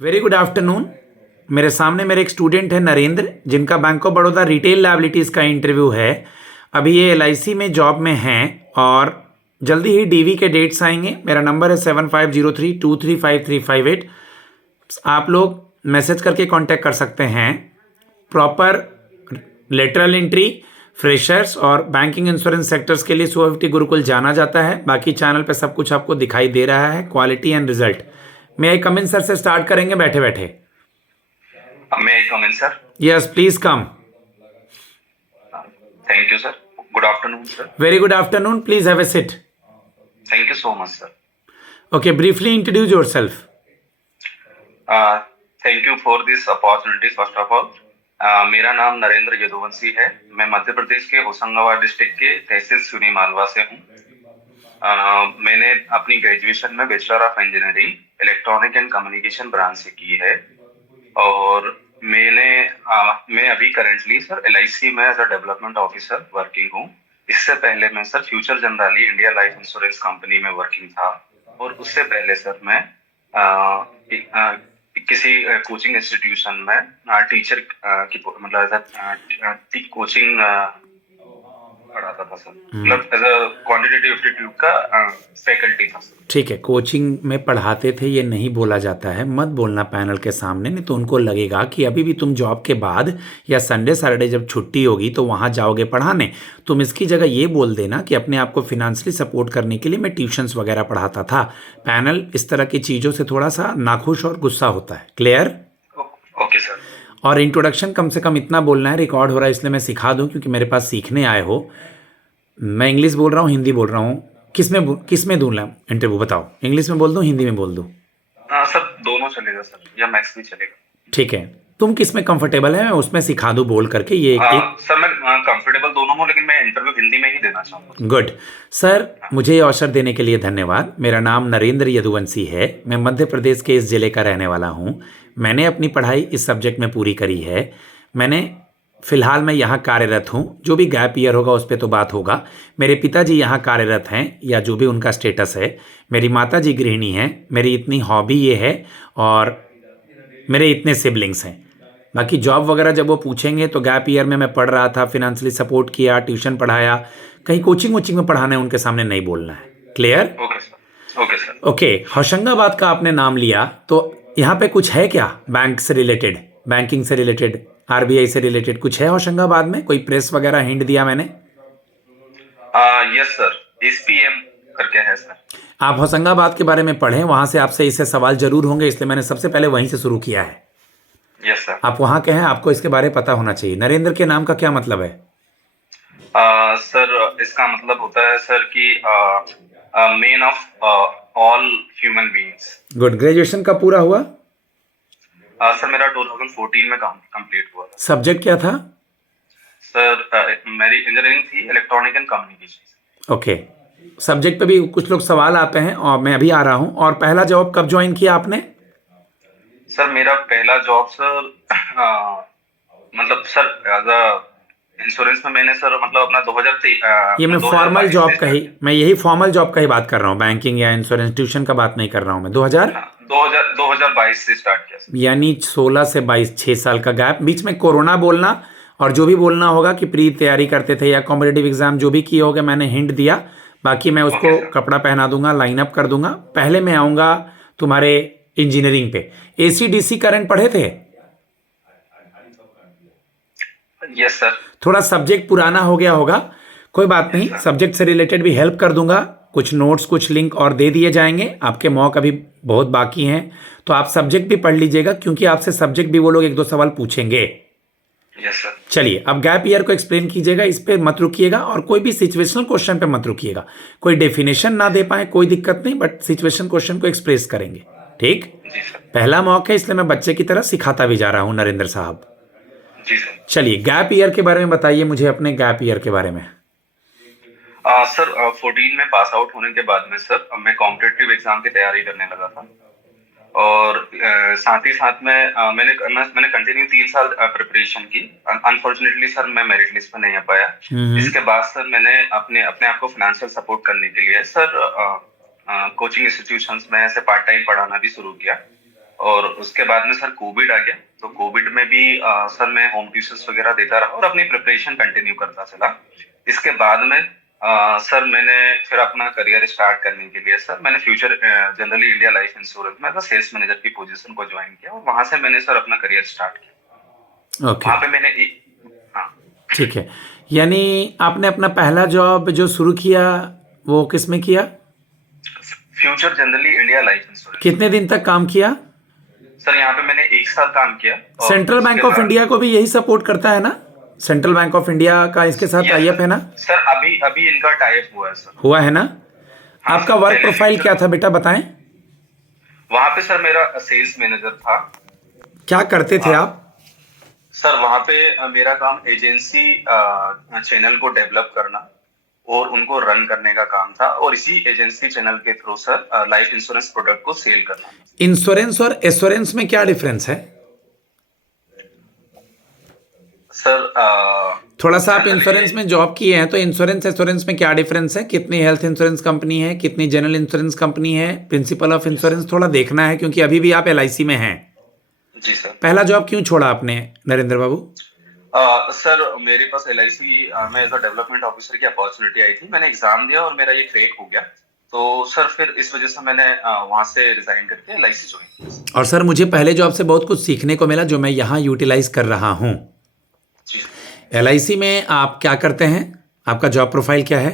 Very good afternoon. मेरे सामने मेरे एक स्टूडेंट है नरेंद्र, जिनका bank of Baroda retail liabilities का इंटरव्यू है। अभी ये एलआईसी में जॉब में हैं और जल्दी ही डीवी के डेट्स आएंगे। मेरा नंबर है 7503235358। आप लोग मैसेज करके कांटेक्ट कर सकते हैं। प्रॉपर लेटरल एंट्री, फ्रेशर्स और बैंकिंग इंश्योरेंस सेक्टर्स के लिए 150 गुरुकुल जाना जाता है। बाकी चैनल पे सब कुछ आपको दिखाई दे रहा है, क्वालिटी एंड रिजल्ट। मैं आई कम इन सर से स्टार्ट करेंगे बैठे बैठे। May I come in, sir? Yes please come. Thank you, sir. Good afternoon, sir. Very good afternoon, please have a seat. Thank you so much, sir. Okay, briefly introduce yourself. Uh, Thank you for this opportunity, first of all. मेरा नाम नरेंद्र यदुवंशी है। मैं मध्य प्रदेश के Hoshangabad district के तहसील सुनी मालवा से हूँ। मैंने अपनी ग्रेजुएशन में bachelor of engineering electronic and communication branch से की है। और मैं अभी करेंटली सर एलआईसी में as a development officer working हूँ। इससे पहले मैं sir Future Generali India Life Insurance Company में वर्किंग था। और उससे पहले सर मैं किसी कोचिंग इंस्टीट्यूशन में टीचर की मतलब कोचिंग पढ़ाता था सर, मतलब एज अ क्वांटिटेटिव एप्टीट्यूड का फैकल्टी था सर। ठीक है, कोचिंग में पढ़ाते थे ये नहीं बोला जाता है, मत बोलना पैनल के सामने, नहीं तो उनको लगेगा कि अभी भी तुम जॉब के बाद या संडे सैटरडे जब छुट्टी होगी तो वहाँ जाओगे पढ़ाने। तुम इसकी जगह ये बोल देना कि अपने आप को फिनेंशियली सपोर्ट करने के लिए मैं ट्यूशन्स वगैरह पढ़ाता था। पैनल इस तरह की चीज़ों से थोड़ा सा नाखुश और गुस्सा होता है। क्लियर? Okay sir. और इंट्रोडक्शन कम से कम इतना बोलना है, रिकॉर्ड हो रहा है इसलिए मैं सिखा दूं क्योंकि मेरे पास सीखने आए हो। मैं इंग्लिश बोल रहा हूँ, हिंदी बोल रहा हूँ, किस में दूँ इंटरव्यू बताओ? इंग्लिश में बोल दूँ, हिंदी में बोल दूँ? सर दोनों चलेगा सर, या मैक्स भी चलेगा। ठीक है, तुम किस में कंफर्टेबल है मैं उसमें सिखा दूँ बोल करके। ये एक सर मैं कंफर्टेबल दोनों हूँ, लेकिन मैं इंटरव्यू हिंदी में ही देना चाहूँगा। गुड सर, मुझे ये अवसर देने के लिए धन्यवाद। मेरा नाम नरेंद्र यदुवंशी है। मैं मध्य प्रदेश के इस ज़िले का रहने वाला हूँ। मैंने अपनी पढ़ाई इस सब्जेक्ट में पूरी करी है। फ़िलहाल मैं यहाँ कार्यरत हूँ। जो भी गैप ईयर होगा उस पर तो बात होगा। मेरे पिताजी यहाँ कार्यरत हैं या जो भी उनका स्टेटस है। मेरी माताजी गृहिणी हैं। मेरी इतनी हॉबी ये है और मेरे इतने सिबलिंग्स हैं। बाकी जॉब वगैरह जब वो पूछेंगे तो गैप ईयर में मैं पढ़ रहा था, फिनेंशियली सपोर्ट किया, ट्यूशन पढ़ाया, कहीं कोचिंग वोचिंग में पढ़ाना है उनके सामने नहीं बोलना है। Clear? Okay sir. Okay sir. Okay, Hoshangabad का आपने नाम लिया तो यहाँ पे कुछ है क्या बैंक से रिलेटेड, बैंकिंग से रिलेटेड, आरबीआई से रिलेटेड कुछ है होशंगाबाद में? कोई प्रेस वगैरह हिंट दिया मैंने? यस सर, एसपीएम करके है सर। आप होशंगाबाद के बारे में पढ़ें, वहां से आपसे इससे सवाल जरूर होंगे, इसलिए मैंने सबसे पहले वहीं से शुरू किया है। Yes sir. आप वहां के हैं, आपको इसके बारे में पता होना चाहिए। नरेंद्र के नाम का क्या मतलब है? सर इसका मतलब होता है सर कि main of all human beings. Good. Graduation कब पूरा हुआ? सर मेरा 2014 में कंप्लीट हुआ था। सब्जेक्ट क्या था? सर मेरी इंजीनियरिंग थी electronic and communication. Okay, subject पे भी कुछ लोग सवाल आते हैं और मैं अभी आ रहा हूँ। और पहला जॉब कब ज्वाइन किया आपने? सर मेरा पहला जॉब सर मतलब सर एज अ इंश्योरेंस में मैंने सर मतलब अपना 2023 ये मैं फॉर्मल जॉब का ही, मैं यही फॉर्मल जॉब का ही बात कर रहा हूँ, बैंकिंग या इंश्योरेंस ट्यूशन का बात नहीं कर रहा हूँ मैं। 2022 से स्टार्ट किया सर। यानी 16 से 22, 6 साल का गैप। बीच में कोरोना बोलना और जो भी बोलना होगा कि प्री तैयारी करते थे या कॉम्पिटिटिव एग्जाम जो भी किए होगे, मैंने हिंट दिया। बाकी मैं उसको Okay, sir. कपड़ा पहना दूंगा, लाइन अप कर दूंगा। पहले मैं आऊँगा तुम्हारे इंजीनियरिंग पे। एसी डीसी करंट पढ़े थे? Yes sir. थोड़ा सब्जेक्ट पुराना हो गया होगा, कोई बात नहीं, सब्जेक्ट से रिलेटेड भी हेल्प कर दूंगा। कुछ नोट्स, कुछ लिंक और दे दिए जाएंगे। आपके मॉक अभी बहुत बाकी हैं, तो आप सब्जेक्ट भी पढ़ लीजिएगा क्योंकि आपसे सब्जेक्ट भी वो लोग एक दो सवाल पूछेंगे। Yes sir. चलिए, अब गैप ईयर को एक्सप्लेन कीजिएगा, इस पे मत रुकिएगा और कोई भी सिचुएशनल क्वेश्चन पे मत रुकिएगा। कोई डेफिनेशन ना दे पाए कोई दिक्कत नहीं, बट सिचुएशन क्वेश्चन को एक्सप्रेस करेंगे। ठीक? जी सर। पहला मॉक है इसलिए मैं बच्चे की तरह सिखाता भी जा रहा हूँ नरेंद्र साहब। जी सर। चलिए, गैप ईयर के बारे में बताइए मुझे, अपने गैप ईयर के बारे में। सर 14 में पास आउट होने के बाद में सर मैं कॉम्पिटिटिव एग्जाम की तैयारी करने लगा था। और साथ ही साथ में मैंने कंटिन्यू 3 साल प्रिपरेशन की। अनफॉर्चुनेटली सर मैं मेरिट लिस्ट में नहीं आ पाया। इसके बाद सर मैंने अपने आप को फाइनेंशियल सपोर्ट करने के लिए सर कोचिंग इंस्टीट्यूशंस में ऐसे पार्ट टाइम पढ़ाना भी शुरू किया। और उसके बाद में सर कोविड आ गया, तो कोविड में भी सर मैं होम ट्यूशंस वगैरह देता रहा और अपनी प्रिपरेशन कंटिन्यू करता चला। इसके बाद में सर मैंने फिर अपना करियर स्टार्ट करने के लिए सर मैंने future Generali India Life insurance में सेल्स मैनेजर की पोजीशन को ज्वाइन किया और वहां से मैंने सर अपना करियर स्टार्ट किया। ओके, वहां पे मैंने हाँ, ठीक है। यानी आपने अपना पहला जॉब जो शुरू किया वो किस में किया? Future Generali India Life insurance. कितने दिन तक काम किया? सर यहाँ पे मैंने 1 साल काम किया। और सेंट्रल उसके बैंक ऑफ बाद इंडिया को भी यही सपोर्ट करता है ना? सेंट्रल बैंक ऑफ इंडिया का इसके साथ यस टाई अप है ना? सर, अभी अभी इनका टाइप हुआ है सर। हुआ है ना? हाँ आपका सर, वर्क पहले प्रोफाइल क्या था बेटा, बताएं। वहां पे सर मेरा सेल्स मैनेजर था। क्या करते थे आप? सर वहां पे मेरा काम एजेंसी चैनल को डेवलप करना और उनको रन करने का काम था, और इसी एजेंसी चैनल के through sir life insurance product को सेल करना। इंश्योरेंस और एश्योरेंस में क्या डिफरेंस है? सर थोड़ा सा आप इंश्योरेंस में जॉब किए हैं तो इंश्योरेंस एश्योरेंस में क्या डिफरेंस है? कितनी हेल्थ इंश्योरेंस कंपनी है, कितनी जनरल इंश्योरेंस कंपनी है, प्रिंसिपल ऑफ इंश्योरेंस थोड़ा देखना है, क्योंकि अभी भी आप LIC में हैं। जी सर। पहला जॉब क्यों छोड़ा आपने नरेंद्र बाबू? सर मेरे पास LIC में एज अ डेवलपमेंट ऑफिसर की अपॉर्चुनिटी आई थी। मैंने एग्जाम दिया और मेरा ये क्रैक हो गया, तो सर फिर इस वजह से मैंने वहां से रिजाइन करके LIC ज्वाइन किया। और सर मुझे पहले जॉब से बहुत कुछ सीखने को मिला जो मैं यहाँ यूटिलाइज कर रहा हूँ। जी LIC में आप क्या करते हैं? आपका जॉब प्रोफाइल क्या है?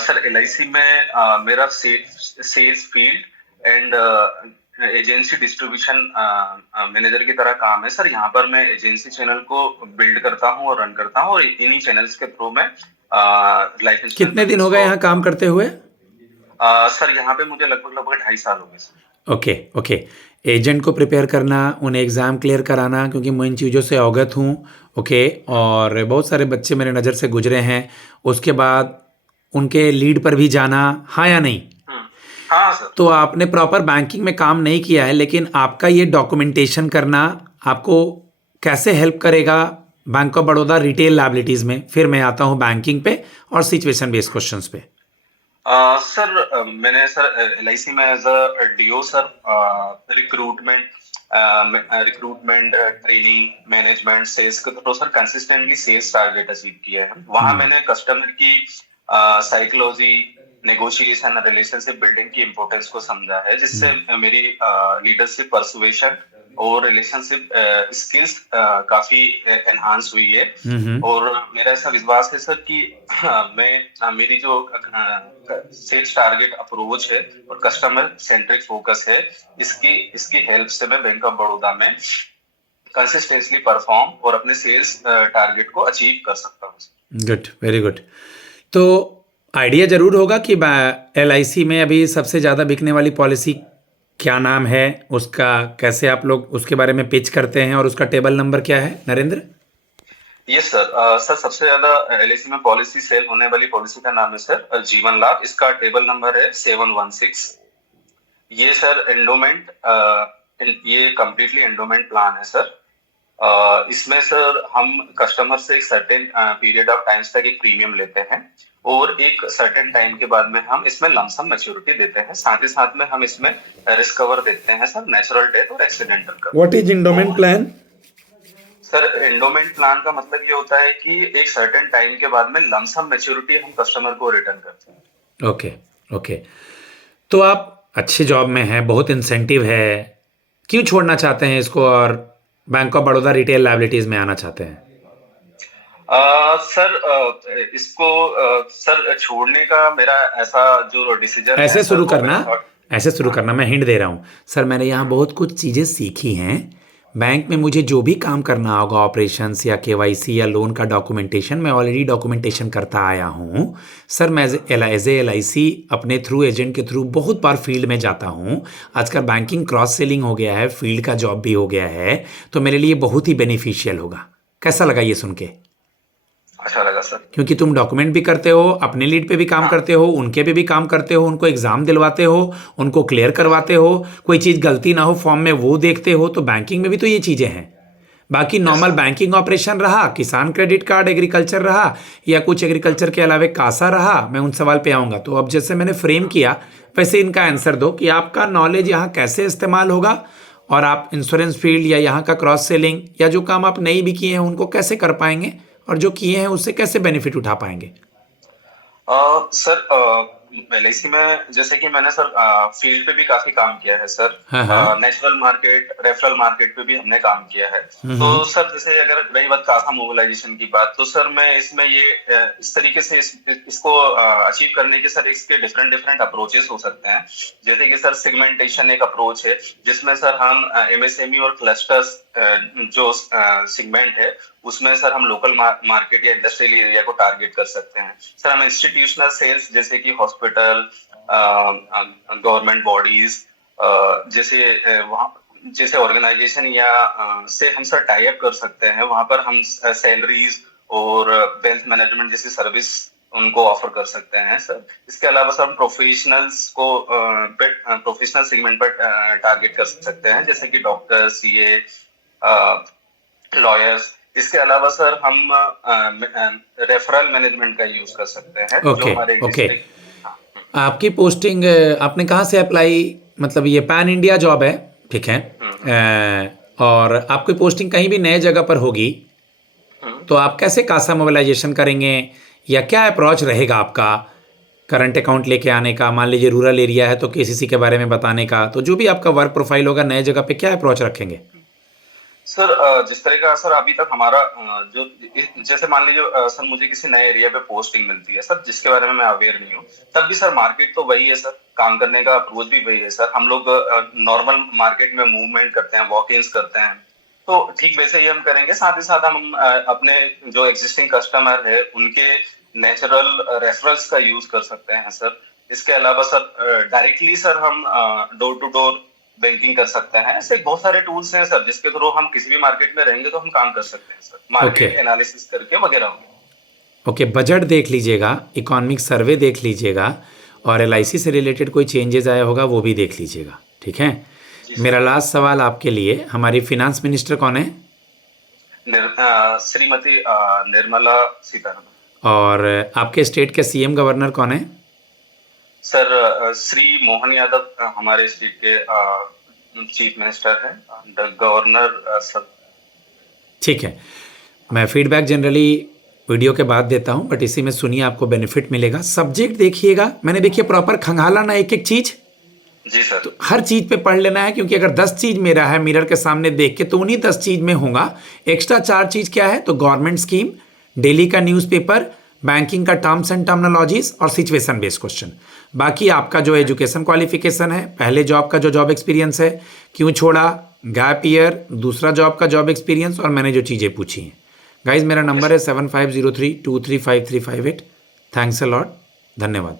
सर LIC में मेरा sales field and agency distribution manager की तरह काम है। सर यहाँ पर मैं एजेंसी चैनल को बिल्ड करता हूँ और रन करता हूँ, और इन्हीं चैनल्स के थ्रू मैं लाइफ इंश्योरेंस। कितने दिन हो गए यहाँ काम करते हुए? सर यहाँ पे मुझे लगभग 2.5 साल हो गए सर। Okay okay. एजेंट को प्रिपेयर करना, उन्हें एग्ज़ाम क्लियर कराना, क्योंकि मैं इन चीज़ों से अवगत हूँ। ओके, और बहुत सारे बच्चे मेरे नज़र से गुजरे हैं। उसके बाद उनके लीड पर भी जाना, हाँ या नहीं? हाँ सर। तो आपने प्रॉपर बैंकिंग में काम नहीं किया है, लेकिन आपका ये डॉक्यूमेंटेशन करना आपको कैसे हेल्प करेगा Bank of Baroda retail liabilities में? फिर मैं आता हूँ बैंकिंग पे और सिचुएशन बेस्ड क्वेश्चंस पे। सर मैंने सर LIC में as a DO sir recruitment training management sales के through sir consistently sales target achieve किया है। वहां मैंने कस्टमर की साइकोलॉजी, नेगोशिएशन, रिलेशनशिप बिल्डिंग की इंपॉर्टेंस को समझा है, जिससे मेरी लीडरशिप, परसुएशन और रिलेशनशिप स्किल्स काफी एनहांस हुई है। और मेरा ऐसा विश्वास है सर कि मैं मेरी जो सेल्स टारगेट अप्रोच है और कस्टमर सेंट्रिक फोकस है, इसकी हेल्प से मैं बैंक ऑफ बड़ौदा में कंसिस्टेंटली परफॉर्म और अपने सेल्स टारगेट को अचीव कर सकता हूँ। Good, very good. तो आइडिया ज़रूर होगा कि LIC में अभी सबसे ज़्यादा बिकने वाली पॉलिसी क्या नाम है, उसका कैसे आप लोग उसके बारे में पिच करते हैं, और उसका टेबल नंबर क्या है नरेंद्र? Yes sir. सर सबसे ज्यादा LIC में पॉलिसी सेल होने वाली पॉलिसी का नाम है सर जीवन लाभ। इसका टेबल नंबर है 716। ये सर एंडोमेंट, ये कंप्लीटली एंडोमेंट प्लान है सर। इसमें सर हम कस्टमर से एक सर्टेन पीरियड ऑफ टाइम्स तक एक प्रीमियम लेते हैं, और एक सर्टेन टाइम के बाद में हम इसमें लमसम मैच्योरिटी देते हैं। साथ ही साथ में हम इसमें रिस्क कवर देते हैं सर, नेचुरल डेथ और accidental cover. What is endowment plan? Sir endowment plan का मतलब ये होता है कि एक सर्टेन टाइम के बाद में लमसम मैच्योरिटी हम कस्टमर को रिटर्न करते हैं। Okay okay. तो आप अच्छे जॉब में हैं, बहुत इंसेंटिव है, क्यों छोड़ना चाहते हैं इसको और bank of Baroda retail liabilities में आना चाहते हैं? सर इसको सर छोड़ने का मेरा ऐसा जो डिसीजन ऐसे है शुरू सर, करना, ऐसे शुरू करना, मैं हिंट दे रहा हूँ सर। मैंने यहाँ बहुत कुछ चीज़ें सीखी हैं। बैंक में मुझे जो भी काम करना होगा, ऑपरेशंस या KYC या लोन का डॉक्यूमेंटेशन, मैं ऑलरेडी डॉक्यूमेंटेशन करता आया हूँ सर। मैं एज ए LIC अपने थ्रू, एजेंट के थ्रू बहुत बार फील्ड में जाता हूँ। आजकल बैंकिंग क्रॉस सेलिंग हो गया है, फील्ड का जॉब भी हो गया है, तो मेरे लिए बहुत ही बेनिफिशियल होगा। कैसा लगा ये सुन के? अच्छा लगा सर। क्योंकि तुम डॉक्यूमेंट भी करते हो, अपने लीड पे भी काम करते हो, उनके पे भी काम करते हो, उनको एग्जाम दिलवाते हो, उनको क्लियर करवाते हो, कोई चीज़ गलती ना हो फॉर्म में वो देखते हो। तो बैंकिंग में भी तो ये चीज़ें हैं। बाकी नॉर्मल बैंकिंग ऑपरेशन रहा, किसान क्रेडिट कार्ड, एग्रीकल्चर रहा, या कुछ एग्रीकल्चर के अलावा कासा रहा, मैं उन सवाल पे आऊँगा। तो अब जैसे मैंने फ्रेम किया वैसे इनका आंसर दो कि आपका नॉलेज यहाँ कैसे इस्तेमाल होगा और आप इंश्योरेंस फील्ड या यहाँ का क्रॉस सेलिंग या जो काम आप नहीं भी किए हैं उनको कैसे कर पाएंगे, और जो किए हैं उससे कैसे बेनिफिट उठा पाएंगे? सर LIC में जैसे कि मैंने सर फील्ड पे भी काफी काम किया है सर। हाँ हाँ। नेचुरल मार्केट, रेफरल मार्केट पे भी हमने काम किया है। तो सर जैसे अगर रही बात कासा मोबिलाइजेशन की बात, तो सर मैं इसमें ये इस तरीके से इसको अचीव करने के सर इसके डिफरेंट डिफरेंट अप्रोचेस हो सकते हैं। जैसे कि सर सेगमेंटेशन एक अप्रोच है, जिसमें सर हम MSME और क्लस्टर्स जो सेगमेंट है उसमें सर हम लोकल मार्केट या इंडस्ट्रियल एरिया को टारगेट कर सकते हैं। सर हम इंस्टीट्यूशनल सेल्स जैसे कि हॉस्पिटल, गवर्नमेंट बॉडीज, जैसे ऑर्गेनाइजेशन या से हम सर टाई अप कर सकते हैं। वहां पर हम सैलरीज और वेल्थ मैनेजमेंट जैसी सर्विस उनको ऑफर कर सकते हैं सर। इसके अलावा सर हम प्रोफेशनल्स को प्रोफेशनल सेगमेंट पर टारगेट कर सकते हैं, जैसे कि डॉक्टर, CA, लॉयर्स। इसके अलावा सर हम रेफरल मैनेजमेंट का यूज कर सकते हैं, जो ओके हमारे ओके। डिस्ट्रिक्ट। आपकी पोस्टिंग आपने कहाँ से अप्लाई, मतलब ये पैन इंडिया जॉब है, ठीक है? और आपकी पोस्टिंग कहीं भी नए जगह पर होगी, तो आप कैसे कासा मोबिलाइजेशन करेंगे, या क्या अप्रोच रहेगा आपका करंट अकाउंट लेके आने का? मान लीजिए रूरल एरिया है तो KCC के बारे में बताने का, तो जो भी आपका वर्क प्रोफाइल होगा नए जगह पे क्या अप्रोच रखेंगे? सर जिस तरह का सर अभी तक हमारा जो जैसे मान लीजिए सर मुझे किसी नए एरिया पे पोस्टिंग मिलती है सर, जिसके बारे में मैं अवेयर नहीं हूँ, तब भी सर मार्केट तो वही है सर, काम करने का अप्रोच भी वही है सर। हम लोग नॉर्मल मार्केट में मूवमेंट करते हैं, वॉक इन्स करते हैं, तो ठीक वैसे ही हम करेंगे। साथ ही साथ हम अपने जो एग्जिस्टिंग कस्टमर है उनके नेचुरल रेफरल्स का यूज कर सकते हैं सर। इसके अलावा सर डायरेक्टली सर हम डोर टू डोर बैंकिंग कर सकते हैं। ऐसे बहुत सारे टूल्स हैं सर, जिसके थ्रू हम किसी भी मार्केट में रहेंगे तो हम काम कर सकते हैं सर, मार्केट एनालिसिस करके वगैरह। ओके, बजट देख लीजिएगा, इकोनॉमिक सर्वे देख लीजिएगा, और LIC से रिलेटेड कोई चेंजेस आया होगा वो भी देख लीजिएगा, ठीक है? मेरा लास्ट सवाल आपके लिए, हमारी फिनांस मिनिस्टर कौन है? श्रीमती निर्मला सीतारमण। और आपके स्टेट के CM गवर्नर कौन है? सर श्री मोहन यादव हमारे स्टेट के चीफ मिनिस्टर हैं, गवर्नर सर। ठीक है, मैं फीडबैक जनरली वीडियो के बाद देता हूं, बट इसी में सुनिए, आपको बेनिफिट मिलेगा। सब्जेक्ट देखिएगा, मैंने देखिए प्रॉपर खंगाला ना एक एक चीज। जी सर। तो हर चीज पे पढ़ लेना है, क्योंकि अगर 10 चीज मेरा है मिरर के सामने देख के, तो उन्हीं 10 चीज में होगा। एक्स्ट्रा 4 चीज क्या है? तो गवर्नमेंट स्कीम, डेली का न्यूज़पेपर, बैंकिंग का टर्म्स एंड टर्मिनोलॉजीज और सिचुएशन बेस्ड क्वेश्चन। बाकी आपका जो एजुकेशन क्वालिफिकेशन है, पहले जॉब का जो जॉब एक्सपीरियंस है, क्यों छोड़ा, गैप ईयर, दूसरा जॉब का जॉब एक्सपीरियंस, और मैंने जो चीज़ें पूछी हैं। गाइज मेरा नंबर है 7503235358। थैंक्स अ लॉट, धन्यवाद।